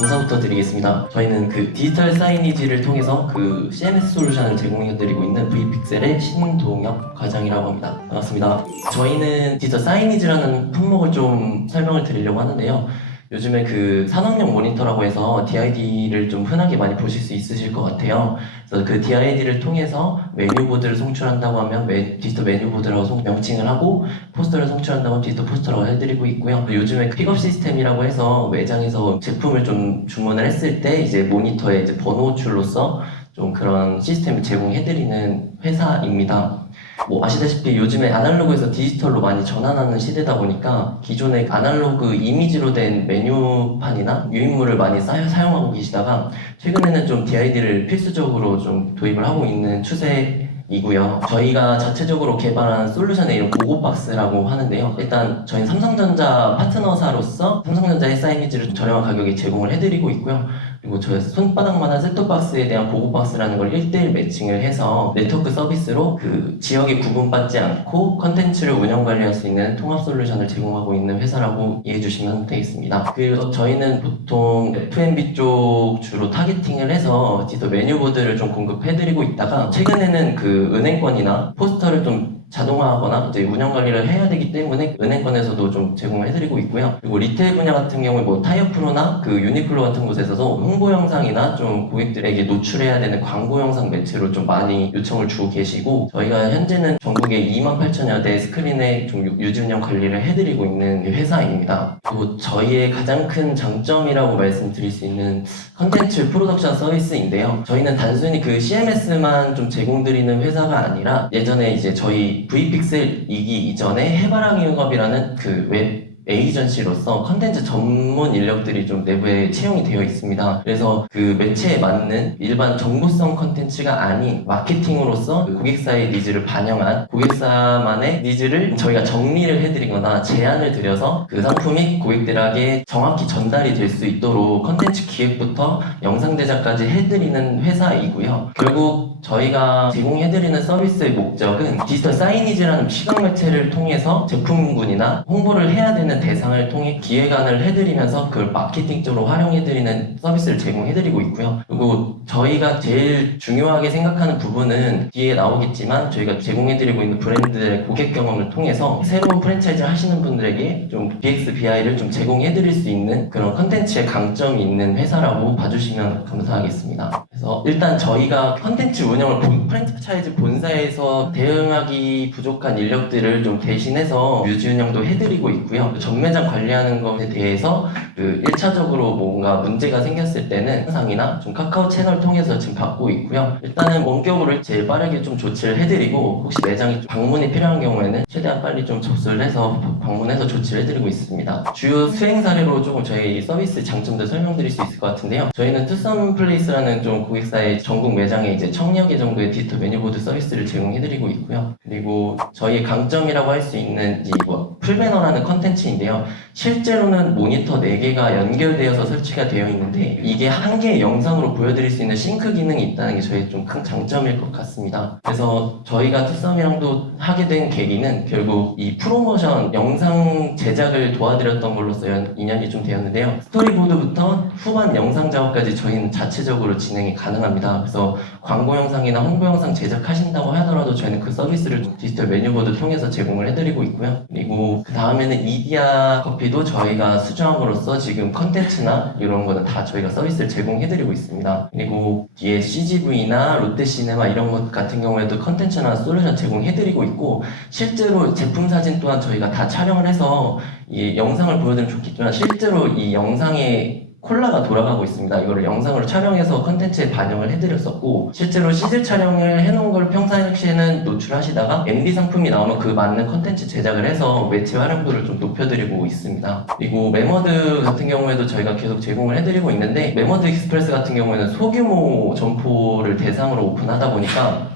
인사부터 드리겠습니다. 저희는 그 디지털 사이니지를 통해서 그 CMS 솔루션을 제공해드리고 있는 V픽셀의 신동혁 과장이라고 합니다. 반갑습니다. 저희는 디지털 사이니지라는 품목을 좀 설명을 드리려고 하는데요. 요즘에 그 산업용 모니터라고 해서 DID를 좀 흔하게 많이 보실 수 있으실 것 같아요. 그래서 그 DID를 통해서 메뉴보드를 송출한다고 하면 메- 디지털 메뉴보드라고 송- 명칭을 하고 포스터를 송출한다고 하면 디지털 포스터라고 해드리고 있고요. 요즘에 그 픽업 시스템이라고 해서 매장에서 제품을 좀 주문을 했을 때 이제 모니터에 이제 번호 호출로서 좀 그런 시스템을 제공해드리는 회사입니다. 뭐 아시다시피 요즘에 아날로그에서 디지털로 많이 전환하는 시대다 보니까 기존의 아날로그 이미지로 된 메뉴판이나 유인물을 많이 쌓여 사용하고 계시다가 최근에는 좀 DID를 필수적으로 좀 도입을 하고 있는 추세 이고요. 저희가 자체적으로 개발한 솔루션의 이름 고고박스라고 하는데요. 일단 저희는 삼성전자 파트너사로서 삼성전자 SI 이미지를 저렴한 가격에 제공을 해드리고 있고요. 그리고 저희 손바닥만한 셋톱박스에 대한 보고박스라는 걸 1대1 매칭을 해서 네트워크 서비스로 그 지역에 구분받지 않고 컨텐츠를 운영 관리할 수 있는 통합 솔루션을 제공하고 있는 회사라고 이해해 주시면 되겠습니다. 그래서 저희는 보통 F&B 쪽 주로 타겟팅을 해서 디지털 메뉴보드를 좀 공급해드리고 있다가 최근에는 그 은행권이나 포스터를 좀 자동화하거나 이제 운영 관리를 해야 되기 때문에 은행권에서도 좀 제공해드리고 있고요. 그리고 리테일 분야 같은 경우에 뭐 타이어 프로나 그 유니클로 같은 곳에서도 홍보 영상이나 좀 고객들에게 노출해야 되는 광고 영상 매체로 좀 많이 요청을 주고 계시고 저희가 현재는 전국에 2만 8천여 대 스크린에 좀 유- 유지 운영 관리를 해드리고 있는 회사입니다. 그리고 저희의 가장 큰 장점이라고 말씀드릴 수 있는 컨텐츠 프로덕션 서비스인데요. 저희는 단순히 그 CMS만 좀 제공드리는 회사가 아니라 예전에 이제 저희 V픽셀이기 이전에 해바라기 융업이라는 그 웹 에이전시로서 컨텐츠 전문 인력들이 좀 내부에 채용이 되어 있습니다. 그래서 그 매체에 맞는 일반 정보성 컨텐츠가 아닌 마케팅으로서 그 고객사의 니즈를 반영한 고객사만의 니즈를 저희가 정리를 해드리거나 제안을 드려서 그 상품이 고객들에게 정확히 전달이 될 수 있도록 컨텐츠 기획부터 영상 제작까지 해드리는 회사이고요. 결국 저희가 제공해드리는 서비스의 목적은 디지털 사이니지라는 시각 매체를 통해서 제품군이나 홍보를 해야 되는 대상을 통해 기획안을 해드리면서 그걸 마케팅적으로 활용해드리는 서비스를 제공해드리고 있고요. 그리고 저희가 제일 중요하게 생각하는 부분은 뒤에 나오겠지만 저희가 제공해드리고 있는 브랜드들의 고객 경험을 통해서 새로운 프랜차이즈를 하시는 분들에게 좀 BX, BI를 좀 제공해드릴 수 있는 그런 컨텐츠의 강점이 있는 회사라고 봐주시면 감사하겠습니다. 그래서 일단 저희가 컨텐츠 운영을 본, 프랜차이즈 본사에서 대응하기 부족한 인력들을 좀 대신해서 유지 운영도 해드리고 있고요. 정매장 관리하는 것에 대해서 그 1차적으로 뭔가 문제가 생겼을 때는 항상이나 좀 카카오 채널 통해서 지금 받고 있고요. 일단은 원격으로 제일 빠르게 좀 조치를 해드리고 혹시 매장에 좀 방문이 필요한 경우에는 최대한 빨리 좀 접수를 해서 방문해서 조치를 해드리고 있습니다. 주요 수행 사례로 조금 저희 서비스 장점들 설명드릴 수 있을 것 같은데요. 저희는 투썸 플레이스라는 좀 고객사의 전국 매장에 이제 청여 개 정도의 디지털 메뉴보드 서비스를 제공해드리고 있고요. 그리고 저희의 강점이라고 할 수 있는 이뭐 풀배너라는 컨텐츠 인데요. 실제로는 모니터 4개가 연결되어서 설치가 되어 있는데 이게 한 개의 영상으로 보여드릴 수 있는 싱크 기능이 있다는 게 저희 좀큰 장점일 것 같습니다. 그래서 저희가 투썸이랑도 하게 된 계기는 결국 이 프로모션 영상 제작을 도와드렸던 걸로서 연- 인연이 좀 되었는데요. 스토리보드부터 후반 영상 작업까지 저희는 자체적으로 진행이 가능합니다. 그래서 광고 영상이나 홍보 영상 제작하신다고 하더라도 저희는 그 서비스를 디지털 메뉴보드 통해서 제공을 해드리고 있고요. 그리고 그 다음에는 이디야 커피도 저희가 수주함으로써 지금 컨텐츠나 이런 거는 다 저희가 서비스를 제공해드리고 있습니다. 그리고 뒤에 CGV나 롯데시네마 이런 것 같은 경우에도 컨텐츠나 솔루션 제공해드리고 있고 실제로 제품 사진 또한 저희가 다 촬영을 해서 이 영상을 보여드리면 좋겠지만 실제로 이 영상에 콜라가 돌아가고 있습니다. 이거를 영상으로 촬영해서 컨텐츠에 반영을 해드렸었고 실제로 시즈 촬영을 해놓은 걸 평상시에는 노출하시다가 MD 상품이 나오면 그 맞는 컨텐츠 제작을 해서 매체 활용도를 좀 높여드리고 있습니다. 그리고 메머드 같은 경우에도 저희가 계속 제공을 해드리고 있는데 메머드 익스프레스 같은 경우에는 소규모 점포를 대상으로 오픈하다 보니까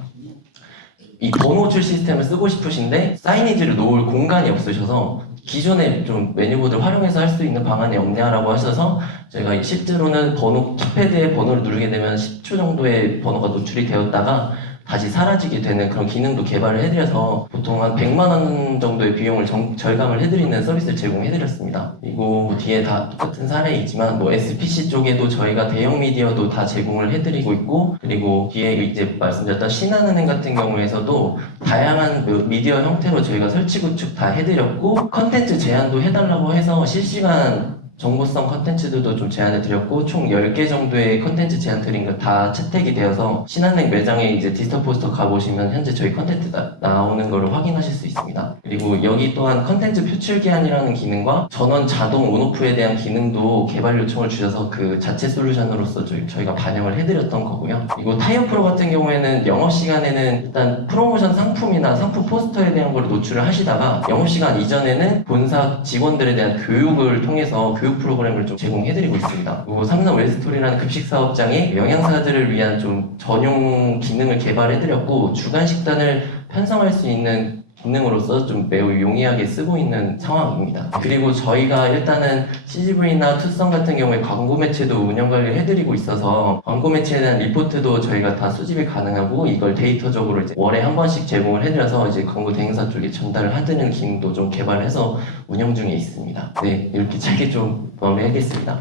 이 번호출 시스템을 쓰고 싶으신데 사이니지를 놓을 공간이 없으셔서 기존에 좀 메뉴보드를 활용해서 할 수 있는 방안이 없냐라고 하셔서 저희가 실제로는 번호 키패드에 번호를 누르게 되면 10초 정도의 번호가 노출이 되었다가 다시 사라지게 되는 그런 기능도 개발을 해드려서 보통 한 100만 원 정도의 비용을 정- 절감을 해드리는 서비스를 제공해드렸습니다. 그리고 뭐 뒤에 다 똑같은 사례이지만 뭐 SPC 쪽에도 저희가 대형 미디어도 다 제공을 해드리고 있고 그리고 뒤에 이제 말씀드렸던 신한은행 같은 경우에서도 다양한 그 미디어 형태로 저희가 설치 구축 다 해드렸고 컨텐츠 제안도 해달라고 해서 실시간 정보성 컨텐츠들도 좀 제안해 드렸고 총 10개 정도의 컨텐츠 제안 드린 거 다 채택이 되어서 신한은행 매장에 이제 디지털 포스터 가보시면 현재 저희 컨텐츠 나, 나오는 걸 확인하실 수 있습니다. 그리고 여기 또한 컨텐츠 표출 기한이라는 기능과 전원 자동 온오프에 대한 기능도 개발 요청을 주셔서 그 자체 솔루션으로서 저희, 저희가 반영을 해드렸던 거고요. 그리고 타이어 프로 같은 경우에는 영업 시간에는 일단 프로모션 상품이나 상품 포스터에 대한 걸 노출을 하시다가 영업 시간 이전에는 본사 직원들에 대한 교육을 통해서 교육 프로그램을 좀 제공해드리고 있습니다. 그리고 삼성 웰스토리라는 급식 사업장이 영양사들을 위한 좀 전용 기능을 개발해드렸고 주간 식단을 편성할 수 있는 기능으로서 좀 매우 용이하게 쓰고 있는 상황입니다. 그리고 저희가 일단은 CGV나 투썸 같은 경우에 광고 매체도 운영 관리를 해드리고 있어서 광고 매체에 대한 리포트도 저희가 다 수집이 가능하고 이걸 데이터적으로 이제 월에 한 번씩 제공을 해드려서 이제 광고 대행사 쪽에 전달을 하드는 기능도 좀 개발해서 운영 중에 있습니다. 네, 이렇게 짧게 좀 마무리하겠습니다.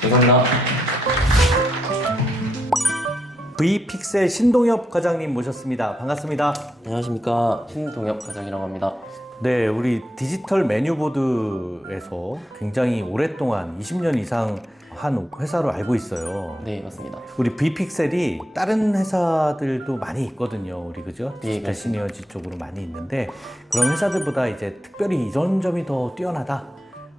감사합니다. V픽셀 신동엽 과장님 모셨습니다. 반갑습니다. 안녕하십니까 신동엽 과장이라고 합니다. 네, 우리 디지털 메뉴보드에서 굉장히 오랫동안 20년 이상 한 회사로 알고 있어요. 네 맞습니다. 우리 V픽셀이 다른 회사들도 많이 있거든요. 우리 그죠? 예, 디지털 맞습니다. 시니어지 쪽으로 많이 있는데 그런 회사들보다 이제 특별히 이런 점이 더 뛰어나다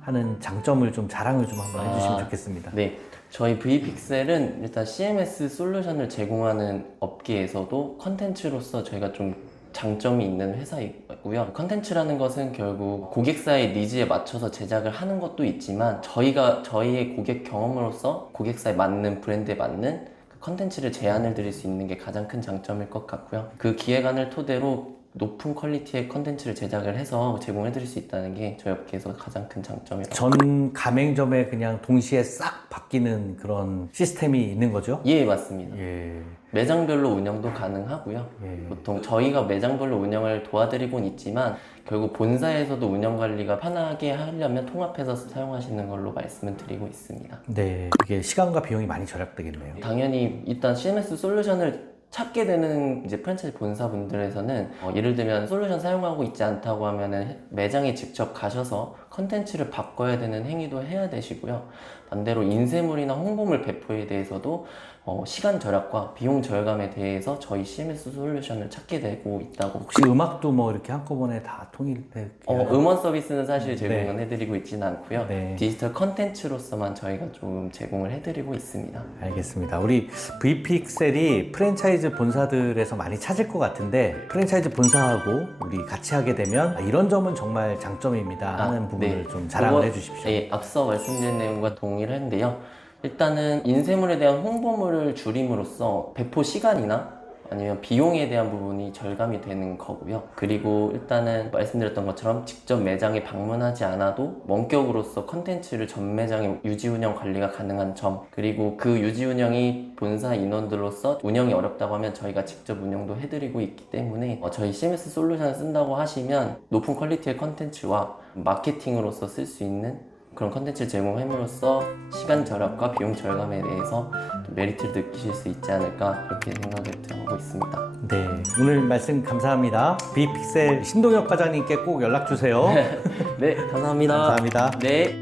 하는 장점을 좀 자랑을 좀 한번 아, 해주시면 좋겠습니다. 네, 저희 V픽셀은 일단 CMS 솔루션을 제공하는 업계에서도 컨텐츠로서 저희가 좀 장점이 있는 회사이고요. 컨텐츠라는 것은 결국 고객사의 니즈에 맞춰서 제작을 하는 것도 있지만 저희가 저희의 고객 경험으로서 고객사에 맞는 브랜드에 맞는 그 컨텐츠를 제안을 드릴 수 있는 게 가장 큰 장점일 것 같고요. 그 기획안을 토대로 높은 퀄리티의 컨텐츠를 제작을 해서 제공해 드릴 수 있다는 게 저희 업계에서 가장 큰 장점이라고 전 가맹점에 그냥 동시에 싹 바뀌는 그런 시스템이 있는 거죠? 예, 맞습니다. 예. 매장별로 운영도 가능하고요. 예. 보통 저희가 매장별로 운영을 도와드리곤 있지만 결국 본사에서도 운영 관리가 편하게 하려면 통합해서 사용하시는 걸로 말씀을 드리고 있습니다. 네, 이게 시간과 비용이 많이 절약되겠네요. 당연히 일단 CMS 솔루션을 찾게 되는 이제 프랜차이즈 본사분들에서는 어, 예를 들면 솔루션 사용하고 있지 않다고 하면은 매장에 직접 가셔서 컨텐츠를 바꿔야 되는 행위도 해야 되시고요. 반대로 인쇄물이나 홍보물 배포에 대해서도 어, 시간 절약과 비용 절감에 대해서 저희 CMS 솔루션을 찾게 되고 있다고 혹시 음악도 뭐 이렇게 한꺼번에 다 통일돼? 어, 음원 서비스는 사실 제공은 네. 해드리고 있지는 않고요. 네. 디지털 컨텐츠로서만 저희가 좀 제공을 해드리고 있습니다. 알겠습니다. 우리 V픽셀이 프랜차이즈 본사들에서 많이 찾을 것 같은데 프랜차이즈 본사하고 우리 같이 하게 되면 아, 이런 점은 정말 장점입니다 하는 아, 부분을 네. 좀 자랑을 그거- 해주십시오. 예, 앞서 말씀드린 내용과 했는데요. 일단은 인쇄물에 대한 홍보물을 줄임으로써 배포 시간이나 아니면 비용에 대한 부분이 절감이 되는 거고요. 그리고 일단은 말씀드렸던 것처럼 직접 매장에 방문하지 않아도 원격으로서 컨텐츠를 전 매장에 유지 운영 관리가 가능한 점 그리고 그 유지 운영이 본사 인원들로서 운영이 어렵다고 하면 저희가 직접 운영도 해드리고 있기 때문에 어, 저희 CMS 솔루션을 쓴다고 하시면 높은 퀄리티의 컨텐츠와 마케팅으로서 쓸 수 있는 그런 컨텐츠 제공함으로써 시간 절약과 비용 절감에 대해서 좀 메리트를 느끼실 수 있지 않을까 그렇게 생각을 하고 있습니다. 네, 오늘 말씀 감사합니다. V픽셀 신동엽 과장님께 꼭 연락 주세요. 네, 감사합니다. 감사합니다. 네.